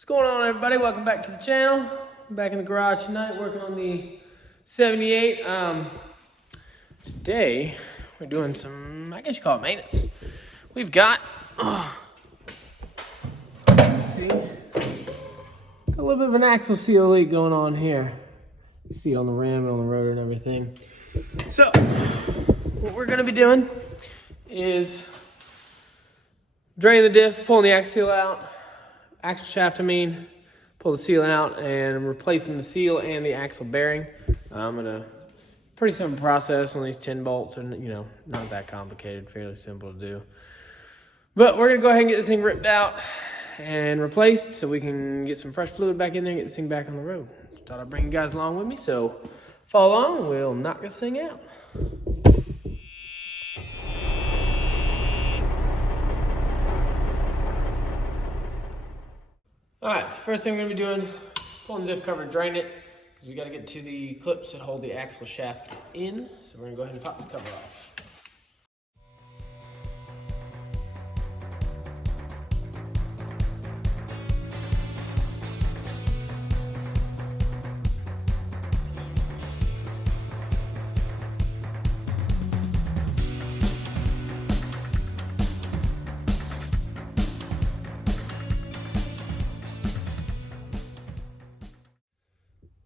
What's going on, everybody? Welcome back to the channel. I'm back in the garage tonight working on the 78. Today we're doing some, I guess you call it maintenance. We've got, let's see, got a little bit of an axle seal leak going on here. You see it on the rim and on the rotor and everything. So what we're gonna be doing is draining the diff, pulling the axle seal out, axle shaft pull the seal out, and replacing the seal and the axle bearing. I'm gonna, pretty simple process on these 10 bolts, and not that complicated, fairly simple to do. But we're gonna go ahead and get this thing ripped out and replaced so we can get some fresh fluid back in there and get this thing back on the road. Thought I'd bring you guys along with me, so follow along and we'll knock this thing out. Alright, so first thing we're going to be doing, pulling the diff cover, drain it, because we got to get to the clips that hold the axle shaft in. So we're going to go ahead and pop this cover off.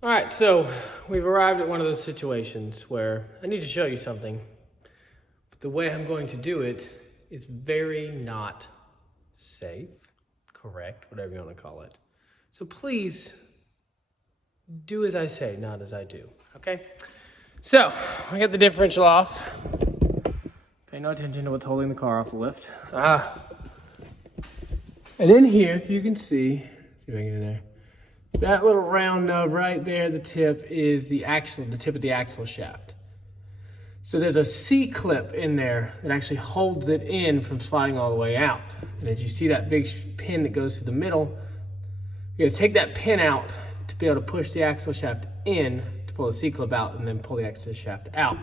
All right, so we've arrived at one of those situations where I need to show you something. But the way I'm going to do it is very not safe, correct, whatever you want to call it. So please do as I say, not as I do, okay? So I got the differential off. Pay no attention to what's holding the car off the lift. And in here, if you can see if I can get in there. That little round nub right there, the tip is the tip of the axle shaft. So there's a C-clip in there that actually holds it in from sliding all the way out. And as you see that big pin that goes to the middle, you're gonna take that pin out to be able to push the axle shaft in to pull the C-clip out and then pull the axle shaft out.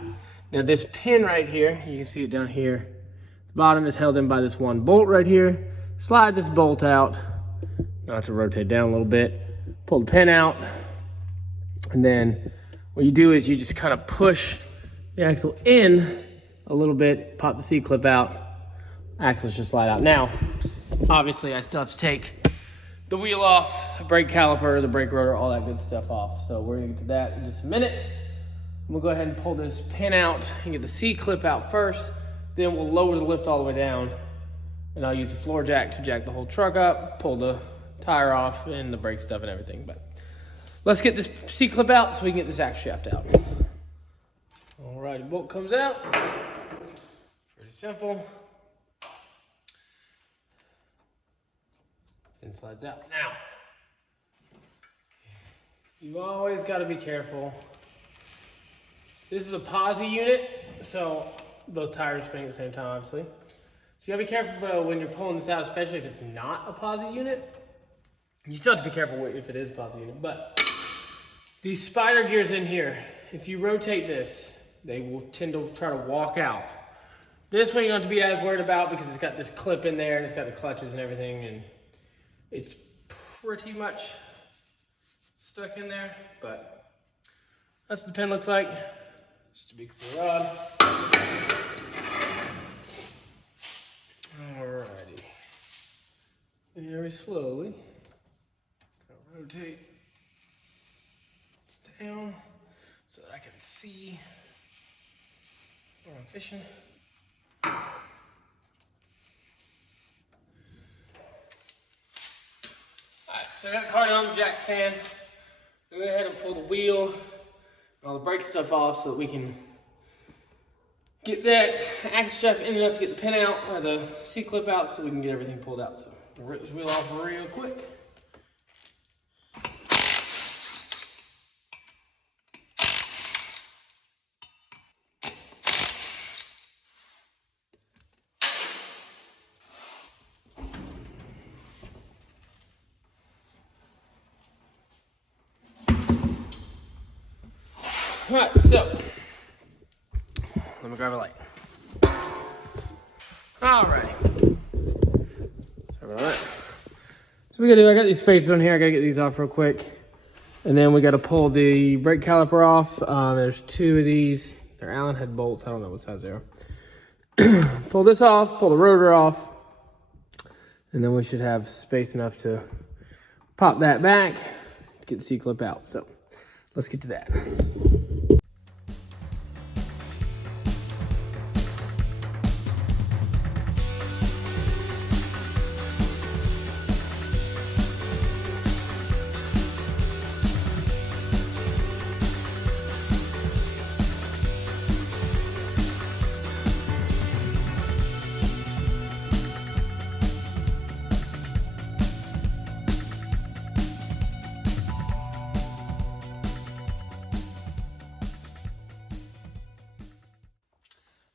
Now this pin right here, you can see it down here, the bottom is held in by this one bolt right here. Slide this bolt out, now to rotate down a little bit. Pull the pin out, and then what you do is you just kind of push the axle in a little bit, pop the C-clip out, axles just slide out. Now, obviously I still have to take the wheel off, the brake caliper, the brake rotor, all that good stuff off. So we're gonna get to that in just a minute. We'll go ahead and pull this pin out and get the C-clip out first, then we'll lower the lift all the way down, and I'll use the floor jack to jack the whole truck up, pull the tire off and the brake stuff and everything. But let's get this C-clip out so we can get this axle shaft out. Alrighty, bolt comes out. Pretty simple. And slides out. Now, you've always got to be careful. This is a Podge unit, so both tires are spinning at the same time, obviously. So you gotta be careful when you're pulling this out, especially if it's not a Podge unit. You still have to be careful if it is a Podge unit, but these spider gears in here, if you rotate this, they will tend to try to walk out. This one you don't have to be as worried about because it's got this clip in there and it's got the clutches and everything, and it's pretty much stuck in there, but that's what the pin looks like. Just a big steel rod. Alrighty. Very slowly. Rotate this down so that I can see where I'm fishing. Alright, so I got the car on the jack stand. Go ahead and pull the wheel and all the brake stuff off so that we can get that axle shaft in enough to get the pin out, or the C-clip out, so we can get everything pulled out. So I'll rip this wheel off real quick. All right, so let me grab a light. All right. Sorry about that. So we gotta do, I got these spacers on here. I gotta get these off real quick. And then we gotta pull the brake caliper off. There's 2 of these. They're Allen head bolts. I don't know what size they are. Pull this off, pull the rotor off. And then we should have space enough to pop that back, get the C-clip out. So let's get to that.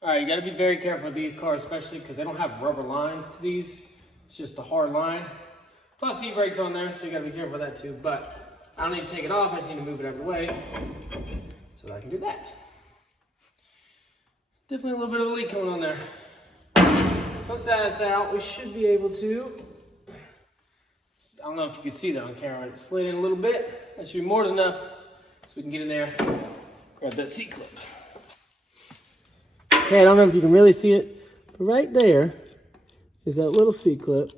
All right, you gotta be very careful with these cars, especially because they don't have rubber lines to these. It's just a hard line. Plus e-brakes on there, so you gotta be careful with that too. But I don't need to take it off, I just need to move it out of the way so that I can do that. Definitely a little bit of a leak coming on there. So let's add this out. We should be able to, I don't know if you can see that on camera, it slid in a little bit. That should be more than enough so we can get in there, grab that C-clip. Okay, I don't know if you can really see it, but right there is that little C-clip.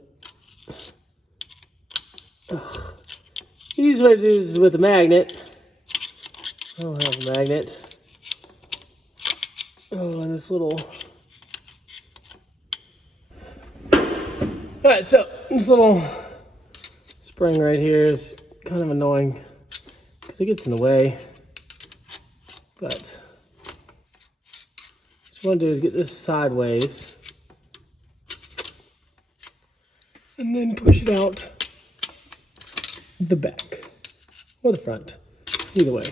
Easiest way to do this is with a magnet. I don't have a magnet. Oh, and this little... Alright, so this little spring right here is kind of annoying because it gets in the way, but what I want to do is get this sideways and then push it out the back or the front, either way.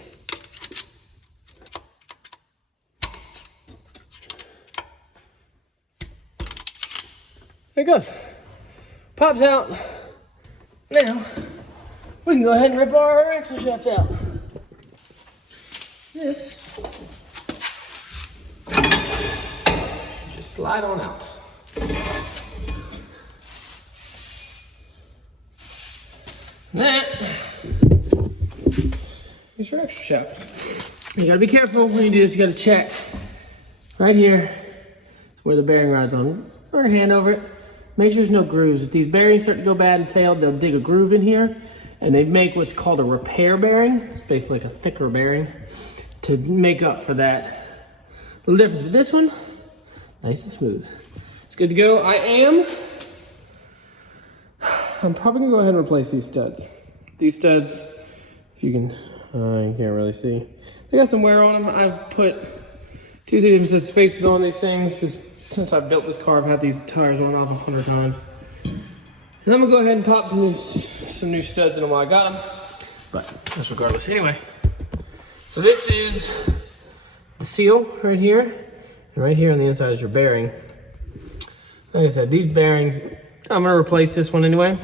There it goes. Pops out. Now we can go ahead and rip our axle shaft out. This slide on out. And that is your extra shaft. You gotta be careful when you do this. You gotta check right here where the bearing rod's on. Run your hand over it. Make sure there's no grooves. If these bearings start to go bad and fail, they'll dig a groove in here and they make what's called a repair bearing. It's basically like a thicker bearing to make up for that little difference. But this one, nice and smooth. It's good to go. I'm probably gonna go ahead and replace these studs. These studs, if you can, you can't really see. They got some wear on them. I've put 2 different sets of spacers on these things. Just since I've built this car, I've had these tires on off 100 times. And I'm gonna go ahead and pop some new studs in them while I got them. But that's regardless. Anyway, so this is the seal right here. And right here on the inside is your bearing. Like I said, these bearings, I'm gonna replace this one anyway,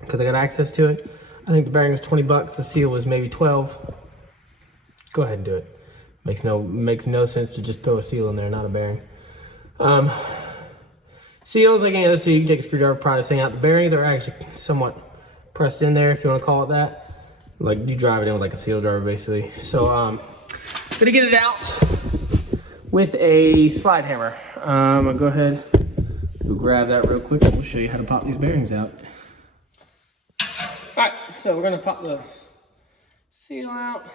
because I got access to it. I think the bearing is 20 bucks, the seal was maybe 12. Go ahead and do it. Makes no sense to just throw a seal in there, not a bearing. Seals, like any other seal, you can take a screwdriver, pry this thing out. The bearings are actually somewhat pressed in there, if you wanna call it that. Like you drive it in with like a seal driver, basically. So, gonna get it out with a slide hammer. I'll go ahead, we'll grab that real quick and we'll show you how to pop these bearings out. All right, so we're gonna pop the seal out.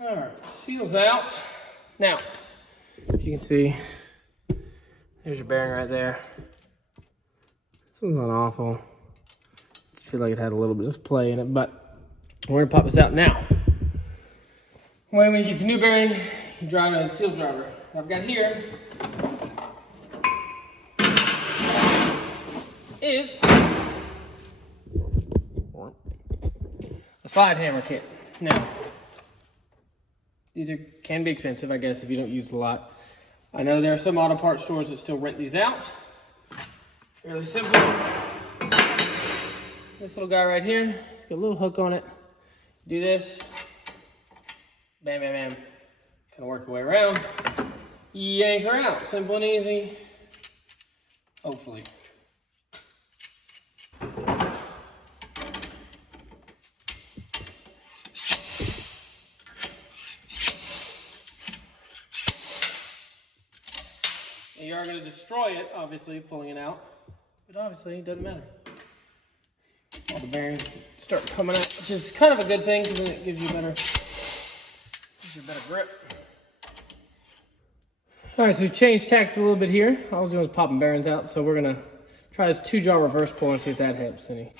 All right, seal's out. Now, you can see, there's your bearing right there. This one's not awful. I feel like it had a little bit of play in it, but we're gonna pop this out now. When you get the new bearing, you drive a seal driver. What I've got here is a slide hammer kit. Now, these can be expensive, I guess, if you don't use it a lot. I know there are some auto parts stores that still rent these out. Fairly simple. This little guy right here, it's got a little hook on it. Do this, Bam, bam, bam. Kind of work your way around. Yank her out. Simple and easy. Hopefully. And you are going to destroy it, obviously, pulling it out. But obviously, it doesn't matter. All the bearings start coming out, which is kind of a good thing because then it gives you a better grip. All right, so we've changed tacks a little bit here. All I was doing was popping bearings out, so we're gonna try this 2-jaw reverse pull and see if that helps any.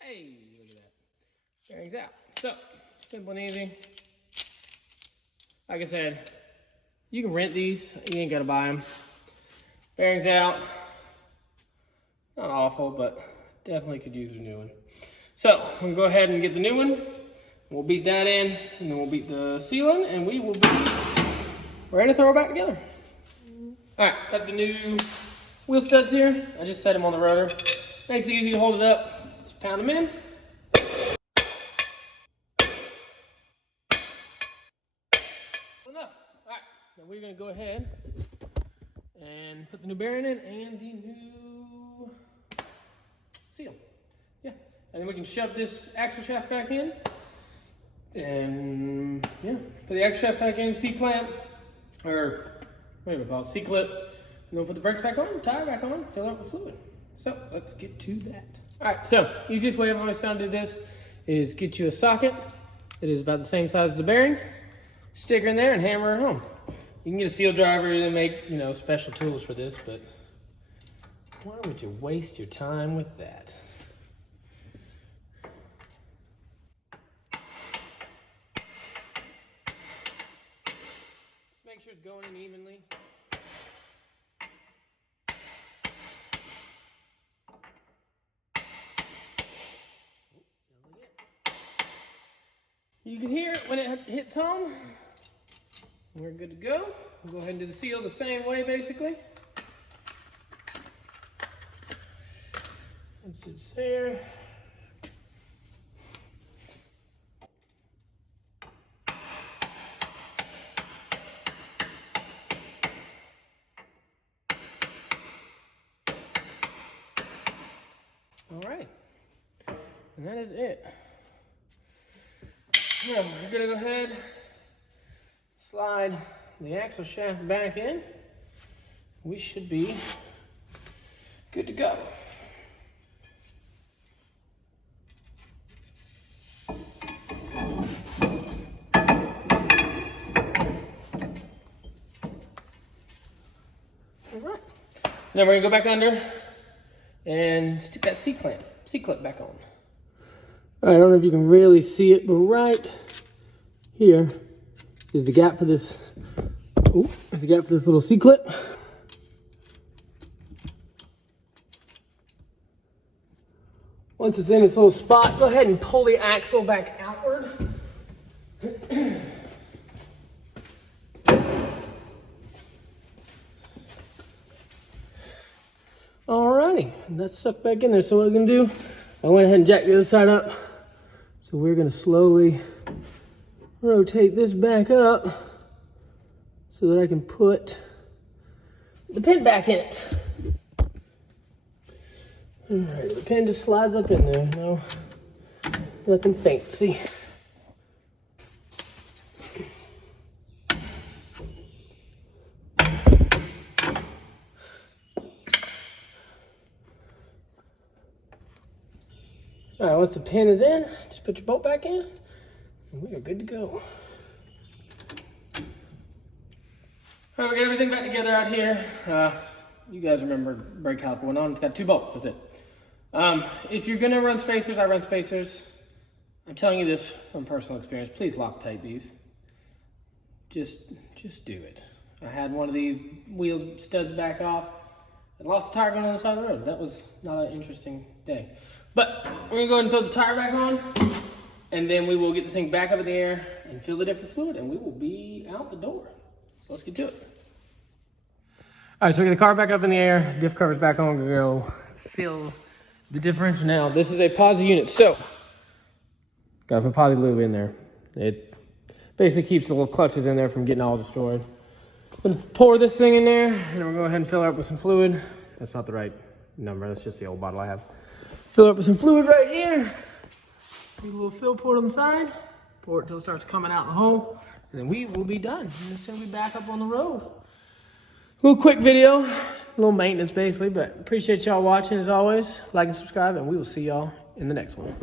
Hey, look at that. Bearings out. So, simple and easy. Like I said, you can rent these. You ain't gotta buy them. Bearings out. Not awful, but definitely could use a new one. So, I'm gonna go ahead and get the new one. We'll beat that in, and then we'll beat the seal in, and we will be ready to throw it back together. All right, got the new wheel studs here. I just set them on the rotor. Makes it easy to hold it up. Just pound them in. Enough. All right, now we're gonna go ahead and put the new bearing in and the new seal. Yeah, and then we can shove this axle shaft back in. And yeah, put the axle shaft back in, C-clamp, or what do we call it, C-clip. And then we'll put the brakes back on, tire back on, fill it up with fluid. So let's get to that. All right, so easiest way I've always found to do this is get you a socket. It is about the same size as the bearing. Stick her in there and hammer it home. You can get a seal driver and make, special tools for this, but why would you waste your time with that? Make sure it's going in evenly. Sounds like it. You can hear it when it hits home. We're good to go. We'll go ahead and do the seal the same way, basically. It sits there. All right, and that is it. Now we're gonna go ahead, slide the axle shaft back in. We should be good to go. All right, so now we're gonna go back under and stick that C-clip back on. All right, I don't know if you can really see it, but right here is the gap for this. Oh, there's a gap for this little C-clip. Once it's in its little spot, go ahead and pull the axle back outward. Alrighty, and that's stuck back in there. So what we're gonna do, I went ahead and jacked the other side up. So we're gonna slowly rotate this back up so that I can put the pin back in it. Alright, the pin just slides up in there. No, nothing fancy. All right, once the pin is in, just put your bolt back in, and we are good to go. All right, we got everything back together out here. You guys remember brake caliper went on. It's got 2 bolts, that's it. If you're gonna run spacers, I run spacers. I'm telling you this from personal experience. Please Loctite these. Just do it. I had one of these wheels studs back off and lost the tire going on the side of the road. That was not an interesting day. But we're gonna go ahead and throw the tire back on, and then we will get this thing back up in the air and fill the different fluid, and we will be out the door. So let's get to it. All right, so we get the car back up in the air, diff cover's back on, we're gonna go fill the differential now. This is a Podge unit, so Gotta put poly lube in there. It basically keeps the little clutches in there from getting all destroyed. I'm gonna pour this thing in there, and then we'll go ahead and fill it up with some fluid. That's not the right number, that's just the old bottle I have. Fill it up with some fluid right here. Do a little fill port on the side. Pour it until it starts coming out in the hole. And then we will be done. And then we'll be back up on the road. A little quick video, a little maintenance basically, but appreciate y'all watching as always. Like and subscribe, and we will see y'all in the next one.